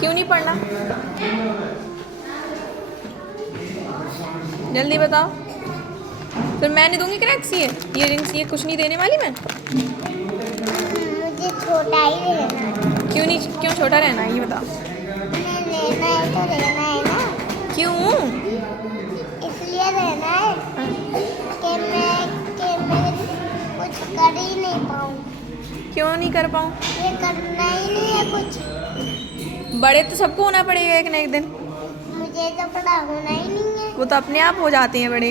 क्यों नहीं पढ़ना? जल्दी बताओ। फिर मैं नहीं दूंगी क्रैक्स। ये रिंग्स ये कुछ नहीं देने वाली मैं। मुझे छोटा ही रहना है। क्यों छोटा रहना है ये बताओ। लेना है तो रहना है ना। क्यों? इसलिए रहना है कि मैं कुछ कर ही नहीं पाऊँ। क्यों नहीं कर पाऊँ? ये करना ही नहीं है कुछ। बड़े तो सबको होना पड़ेगा एक ना एक दिन। मुझे तो बड़ा होना ही नहीं है। वो तो अपने आप हो जाते हैं बड़े।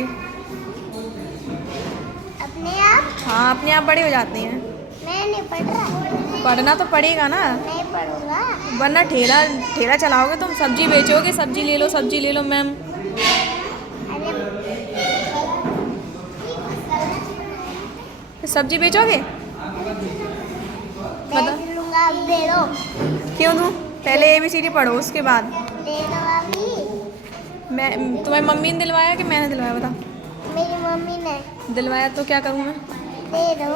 अपने आप? हाँ, अपने आप बड़े हो जाते हैं। मैं नहीं पढ़ रहा। पढ़ना तो पड़ेगा ना। नहीं पढ़ूंगा। वरना ठेला चलाओगे तुम, सब्जी बेचोगे। सब्जी ले लो मैम। अरे फिर सब्जी बेचोगे? बेच लूंगा। अब दे दो। क्यों दूँ? पहले ABCD पढ़ो उसके बाद। दे दो अभी। मैं तुम्हारी मम्मी ने दिलवाया कि मैंने दिलवाया बता? मेरी मम्मी ने दिलवाया तो क्या करूँ मैं? दे दो।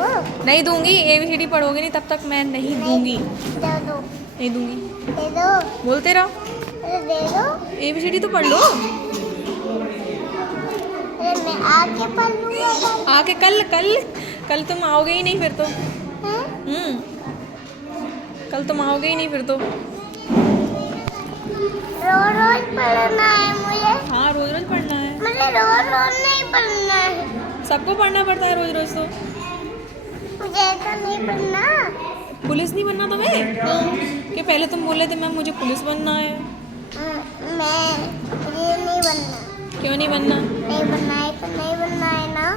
नहीं दूंगी। ABCD पढ़ोगे नहीं तब तक मैं नहीं दूंगी। दे दो। नहीं दूंगी। दे दो। बोलते रहो। अरे दे दो। ABCD तो पढ़ लो। अरे मैं आके पढ़ लूंगा। आके कल तुम आओगे ही नहीं फिर तो। हैं? कल तुम आओगे ही नहीं फिर तो। रोज रोज पढ़ना है मुझे। हाँ, रोज रोज पढ़ना है। मुझे रोज रोज नहीं पढ़ना है। सबको पढ़ना पड़ता है रोज रोज तो। मुझे ऐसा नहीं पढ़ना। पुलिस नहीं बनना तुम्हें? नहीं। कि पहले तुम बोले थे मैम मुझे पुलिस बनना है। मुझे नहीं बनना। क्यों नहीं बनना? नहीं बनना है तो नहीं बनना है ना।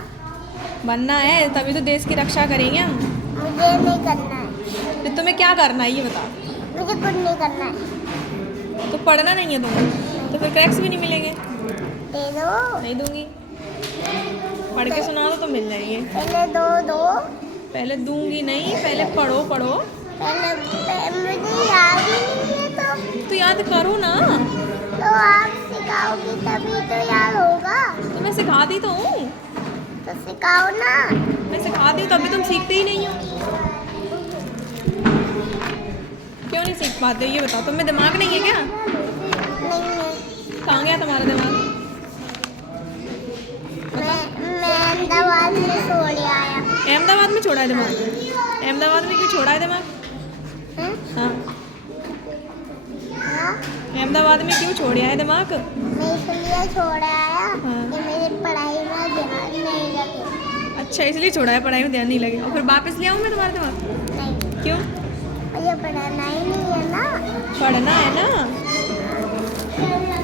बनना है तभी तो देश की रक्षा करेंगे हम। मुझे नहीं करना है। फिर तुम्हें क्या करना है ये बता। मुझे कुछ नहीं करना है। तो पढ़ना नहीं है तुम्हें तो फिर क्रैक्स भी नहीं मिलेंगे। दे दो। नहीं दूंगी। पढ़ के सुना दो तो मिल जाएंगे। पहले दो। पहले दूंगी नहीं, पहले पढ़ो। पहले मुझे याद ही नहीं है तो याद करो ना। तो आप सिखाओगी तभी तो याद होगा। तो मैं सिखाती तो हूँ। तो सिखाओ ना। मैं सिखाती हूँ तभी तुम सीखते ही नहीं हो। क्यों नहीं सीख पाते ये बताओ। तुम्हें दिमाग नहीं है क्या? नहीं है। कहाँ गया तुम्हारा दिमाग? मैं अहमदाबाद में छोड़ आया। अहमदाबाद में छोड़ा है दिमाग? अहमदाबाद में क्यों छोड़ा है दिमाग? हैं? हाँ, हाँ? अहमदाबाद में क्यों छोड़ा है दिमाग? मैं इसलिए छोड़ आया हाँ। कि मेरी पढ़ाई में ध्यान नहीं लगे। अच्छा, इसलिए छोड़ा है, पढ़ाई में ध्यान नहीं लगे। और फिर वापस ले आऊँ मैं तुम्हारा दिमाग? नहीं। क्यों? मुझे पढ़ना ही नहीं है ना। पढ़ना है ना।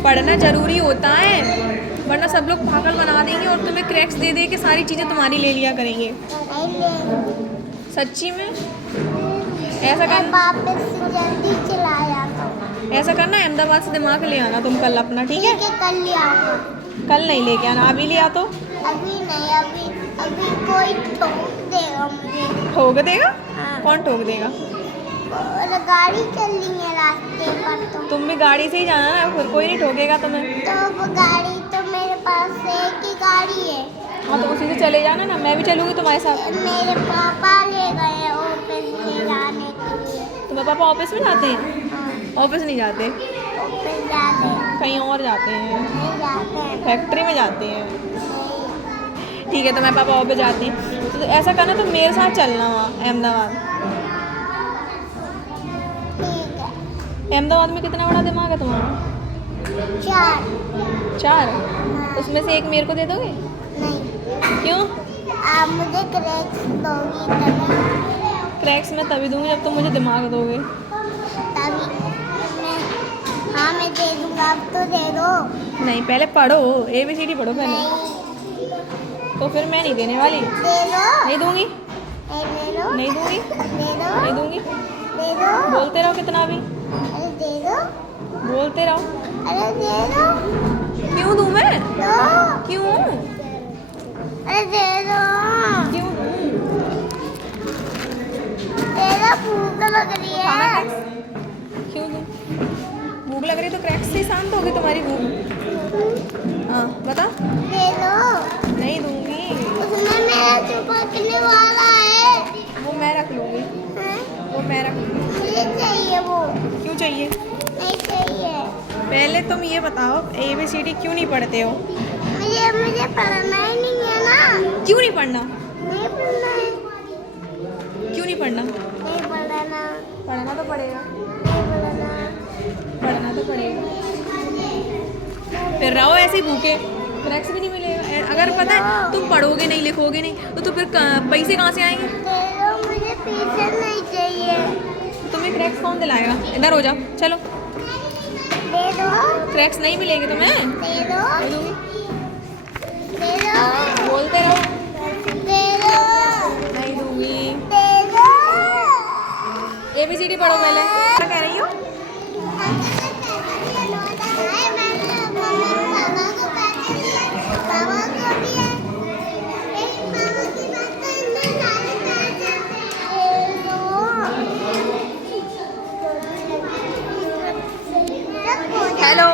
पढ़ना जरूरी होता है, वरना सब लोग पागल बना देंगे और तुम्हें क्रैक्स दे दे के सारी चीज़ें तुम्हारी ले लिया करेंगे। नहीं ले। सच्ची में ऐसा मैं करना। वापस से जल्दी चला जाता हूँ। ऐसा करना, अहमदाबाद से दिमाग ले आना तुम कल अपना, ठीक है? कल ले आऊँगा। कल नहीं लेके आना, अभी ले आ तो। अभी नहीं। अभी कोई ठोक देगा मुझे। ठोक देगा? हाँ। कौन ठोक देगा? और गाड़ी चल रही है रास्ते पर तो। तुम भी गाड़ी से ही जाना ना, फिर कोई नहीं ठोकेगा तुम्हें। तो वो गाड़ी तो मेरे पास एक ही गाड़ी है। हाँ, तो उसी से चले जाना ना। मैं भी चलूँगी तुम्हारे साथ। मेरे पापा ले गए ऑफिस ले जाने के लिए। तुम्हारे पापा ऑफिस में जाते हैं? हाँ, ऑफिस नहीं जाते, ऑफिस जाते हैं। कहीं और जाते हैं। नहीं जाते हैं। फैक्ट्री में जाते हैं। नहीं। ठीक है, तुम्हारे पापा ऑफिस जाते हैं तो ऐसा करना, तो मेरे साथ चलना वहाँ अहमदाबाद। ठीक है। अहमदाबाद में कितना बड़ा दिमाग है तुम्हारा? 4? हाँ। उसमें से एक मेरे को दे दोगे? नहीं। क्यों? आप मुझे क्रैक्स दोगी तभी। क्रैक्स मैं तभी दूंगी जब तुम मुझे दिमाग दोगे। तभी मैं दे दूंगा। अब तो दे दो। नहीं, पहले पढ़ो। ABCD पढ़ो पहले। नहीं। तो फिर मैं नहीं देने वाली। दे दो। नहीं दूंगी। दे दो। नहीं दूंगी। दे दो। नहीं दूंगी। दे दो। बोलते रहो कितना भी। अरे दे दो। बोलते रहो। अरे दे दो। क्यों दूँ मैं? दो। क्यों? अरे दे दो। क्यों दूँ? दे दो। भूख लग रही है। क्यों दूँ? भूख लग रही तो क्रैक्स से ही शांत होगी तुम्हारी भूख। हाँ, बता। दे दो। नहीं दूंगी। उसमें मेरा चिपकने वाला है। वो मैं रख लूँगी। हैं? वो मैं रख लूँगी। मुझे चाहिए वो। क्यों चाहिए? नहीं पहले तुम ये बताओ ABCD क्यों नहीं पढ़ते हो? मुझे पढ़ना ही नहीं है ना। क्यों नहीं पढ़ना? नहीं पढ़ना है। क्यों नहीं पढ़ना? नहीं पढ़ना। पढ़ना तो पड़ेगा। नहीं पढ़ना। पढ़ना तो पड़ेगा। फिर रहो ऐसे ही भूखे, क्रैक्स भी नहीं मिलेगा। अगर पता है तुम पढ़ोगे नहीं लिखोगे नहीं तो फिर पैसे कहाँ से आएंगे? दे दो, मुझे पिज्जा नहीं चाहिए। तुम्हें क्रैक्स कौन दिलाएगा? इधर हो जाओ, चलो। दे दो। क्रैक्स नहीं मिलेंगे तुम्हें। दे दो। दे दूंगी। दे दो। बोलते रहो। दे दो। नहीं दूंगी। दे दो। ABCD पढ़ो पहले। क्या कह रही हो? हेलो।